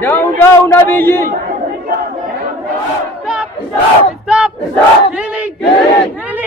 Daun-daun Nabiyyi. Stop! Healing! Stop! Healing!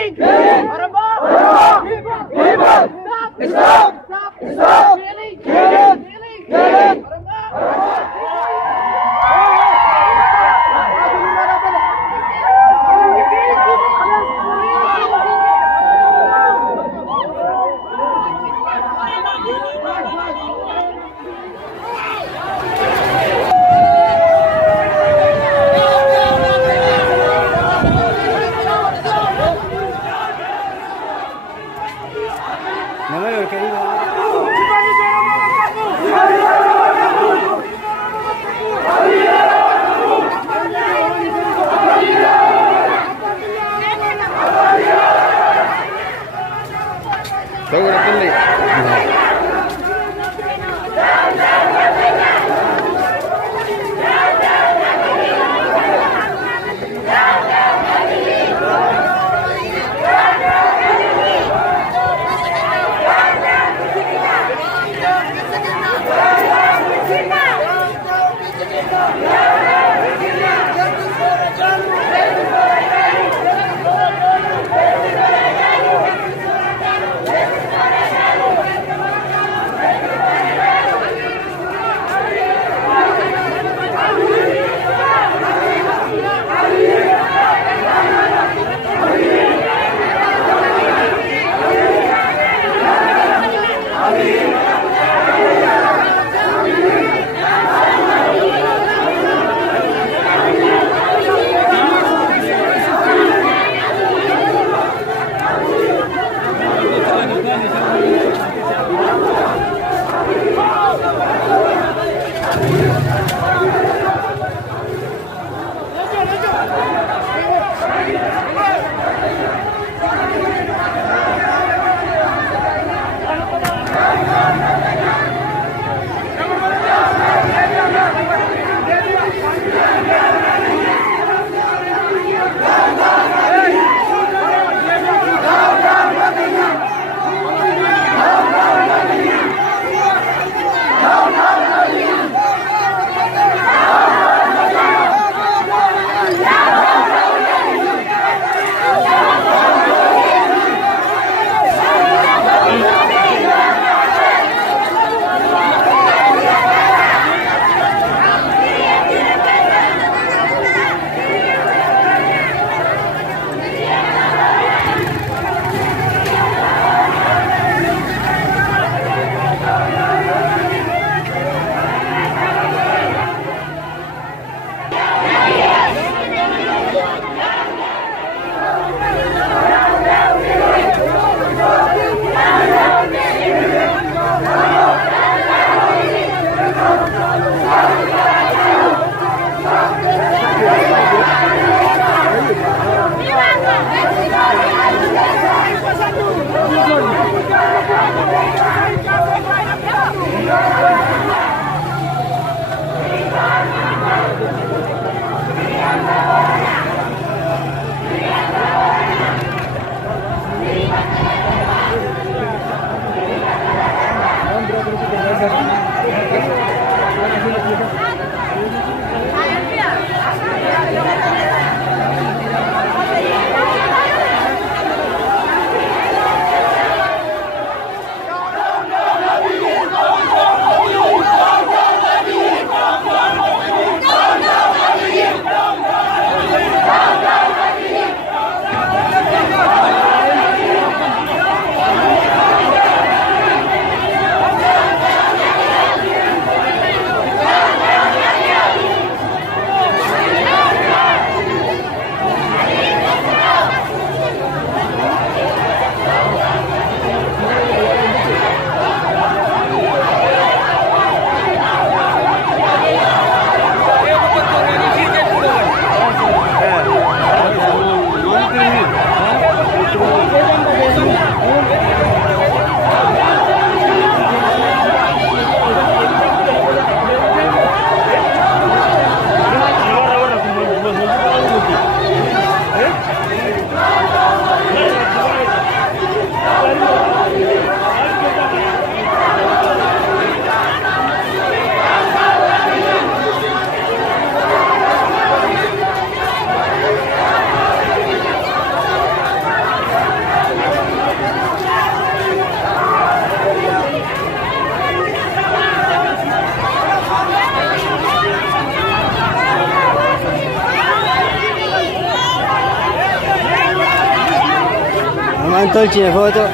tolchine foto.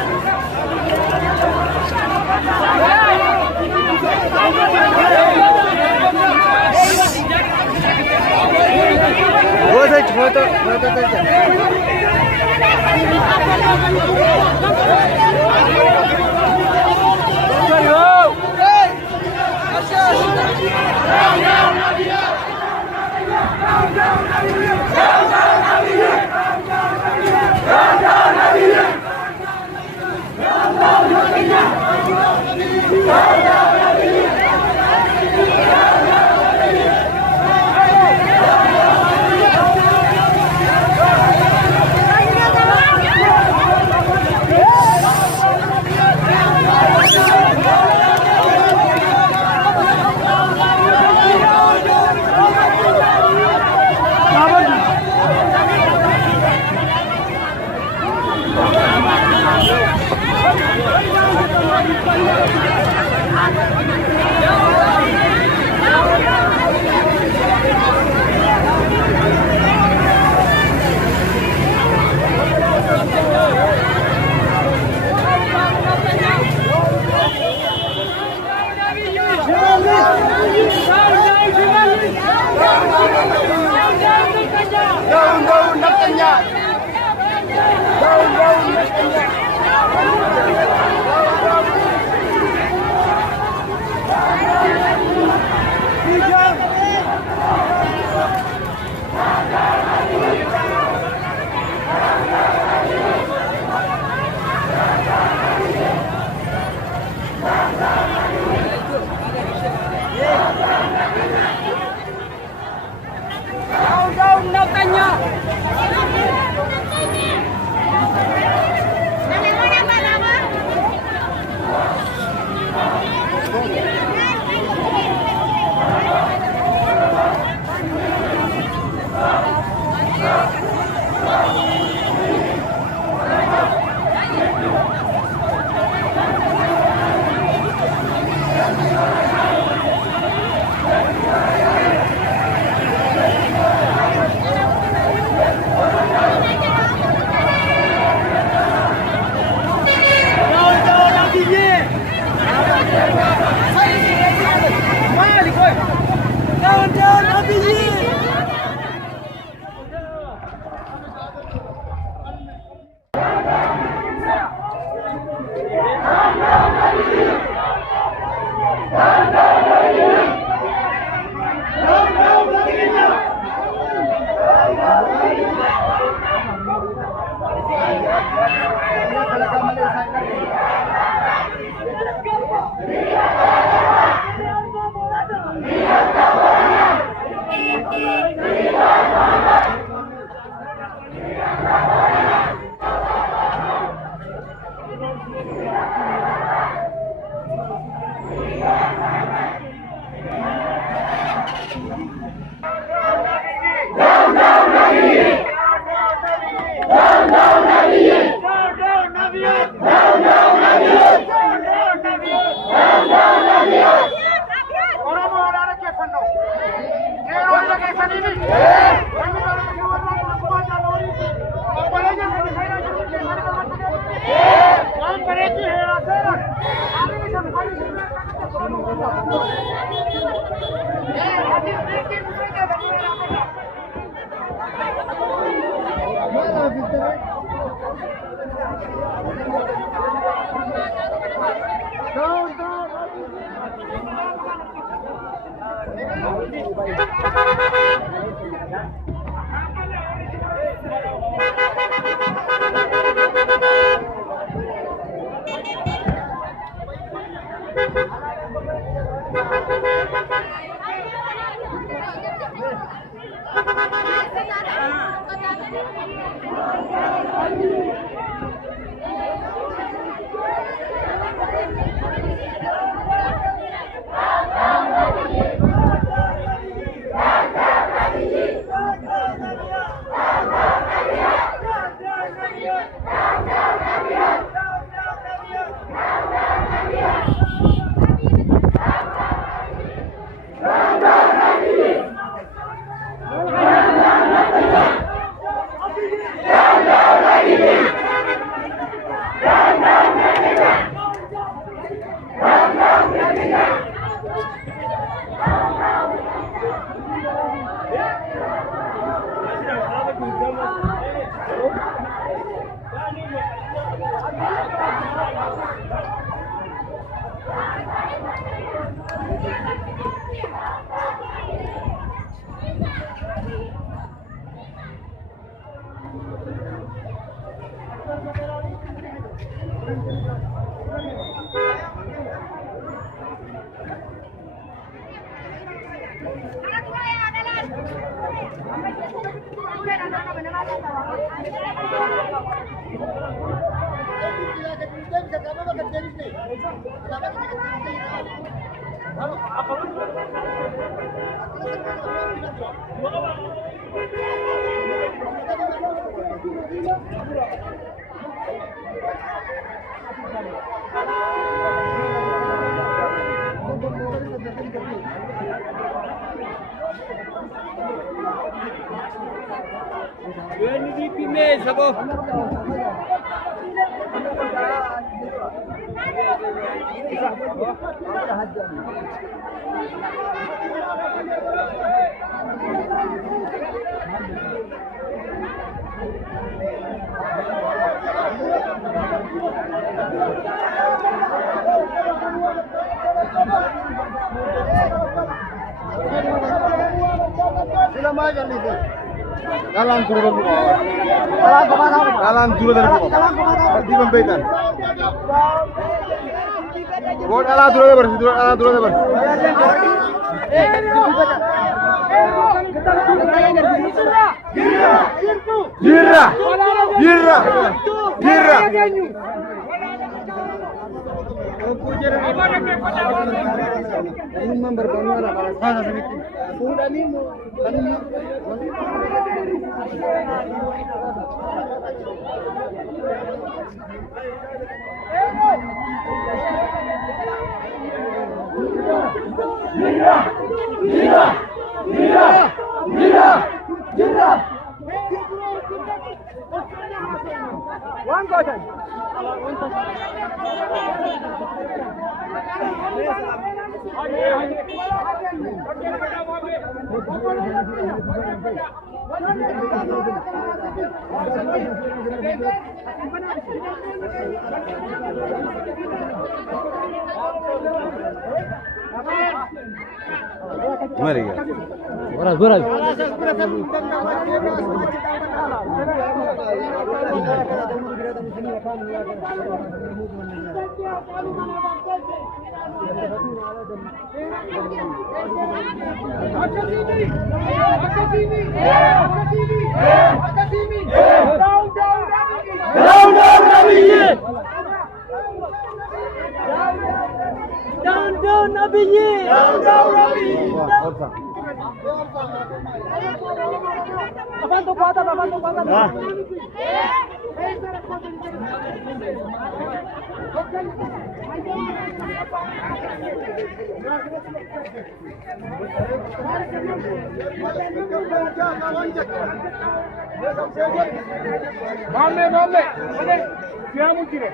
Foto Nabiyyi Jalan dulu dari bawah. Jalan dulu dari bawah. Di pembetan. Buat ala dulu dari bersih, ala dulu dari bersih. Jira, jira, jira. Mari ya. Beras. Down, Nabiyyin! Mame, क्या मुझे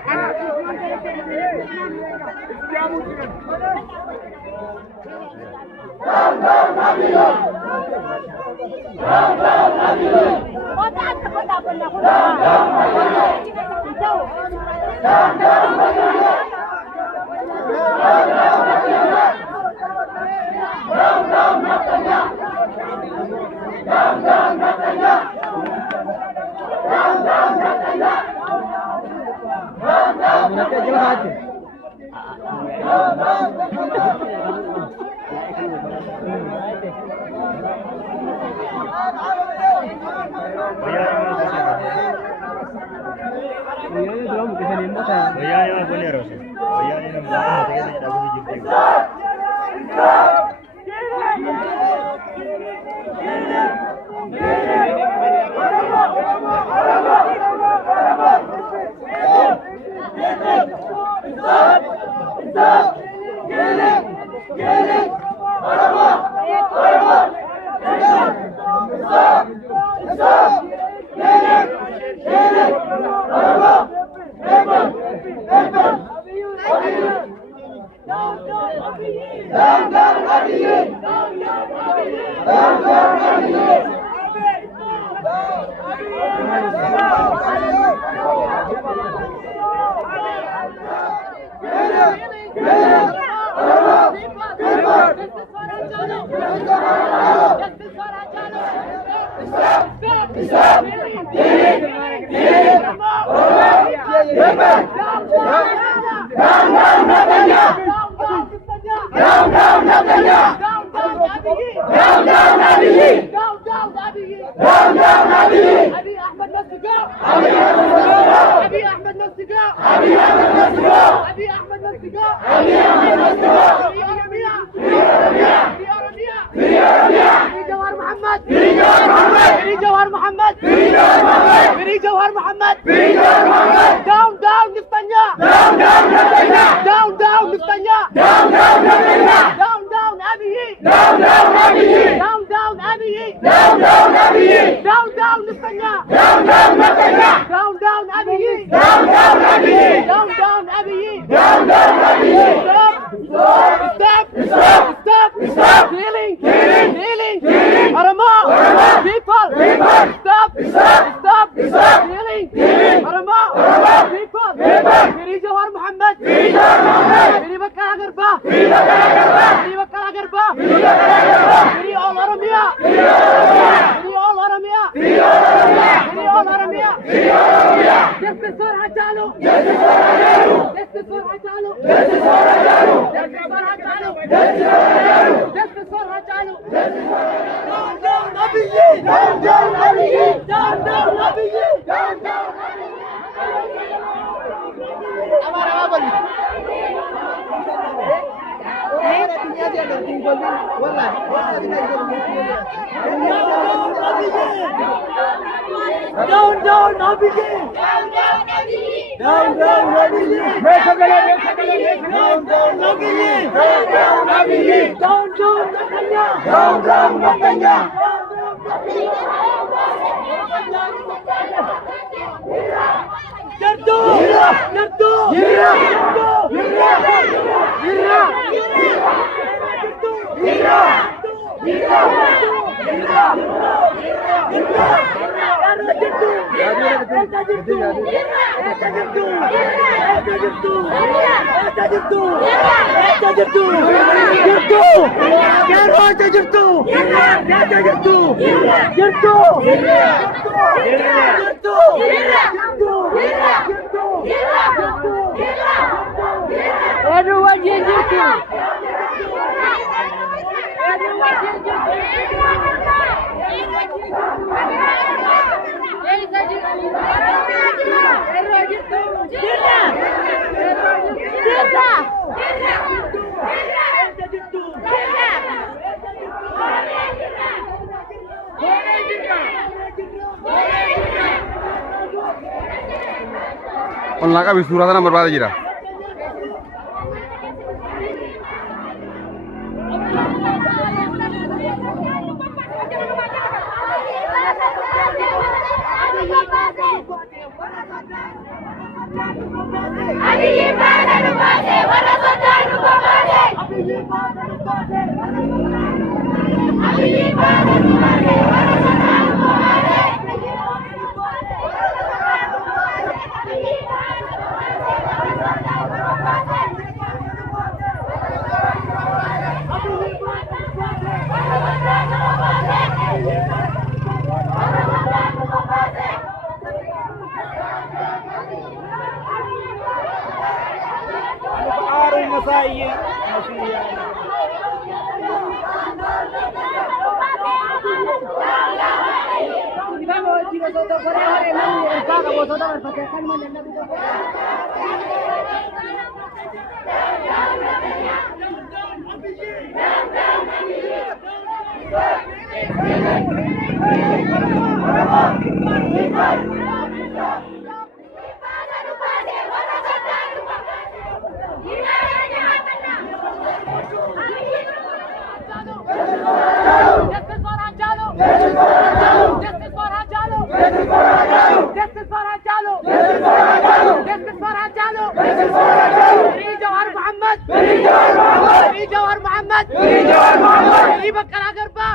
Down down Abiy. Down down Abiy. Down down Abiy. Abiy Ahmed Nastiga. Abiy Ahmed Nastiga. Abiy Ahmed Nastiga. Abiy Ahmed Nastiga. Abiy Ahmed Nastiga. Abiy Ahmed Nastiga. Free Oromia. Free Oromia. Free Oromia. Free Oromia. Free Jawhar Mohammed. Free Jawhar Mohammed. Free Jawhar Mohammed. Free Jawhar Mohammed. Free Jawhar Mohammed. Free Jawhar Mohammed. Down down Niftanya. Down down Niftanya. Down down Niftanya. Down down Niftanya. Down down Abiy. Down down Abiy. Down down Abiy. Down down Abiy. Down down Niftanya. Down down Niftanya. Down down Abiy. Down down Abiy. Down down Abiy. Down down Abiy. Stop. Stop. Stop. Stop. Stop. Killing. Killing. Killing. Killing. Oroma. Oroma. People. People. Stop. Stop. Stop. Stop. Killing. Killing. Oroma. Oroma. People. People. Free Jawhar Mohammed. Free Jawhar Mohammed. Free Bakal Agarba. Free Bakal Agarba. Free Bakal Agarba. Free Bakal Agarba. Free all Oromia. Free Oromia. Free all Oromia. Free Oromia. Free all Oromia. Free Oromia. Justice for Hachalu. Justice for Hachalu. Justice for Hachalu. Justice for Hachalu. Justice for Hachalu. Justice for Hachalu. Justice for Hachalu. Justice for Hachalu. Down down Abiy. Down down Abiy. Down down Abiy. Down down Abiy. हमारा बोली दुनिया से अगर तुम बोल वाला down down Abiy. Down down Abiy. Down down Abiy. मैं सगले down down Abiy. Down down Abiy. Down down Naftanya. Down down Naftanya. Jardu. Jardu. Hira. Hira. Hira. Hira. Hira. Everyone get Jirtu. Everyone get Allah ka भी सूरत ना बर्बाद गिरा Abiy pada nubase, warasotan nubase. Abiy pada nubase, warasotan nubase. مسائي Jawhar Mohammed. Free Bakal Agarba.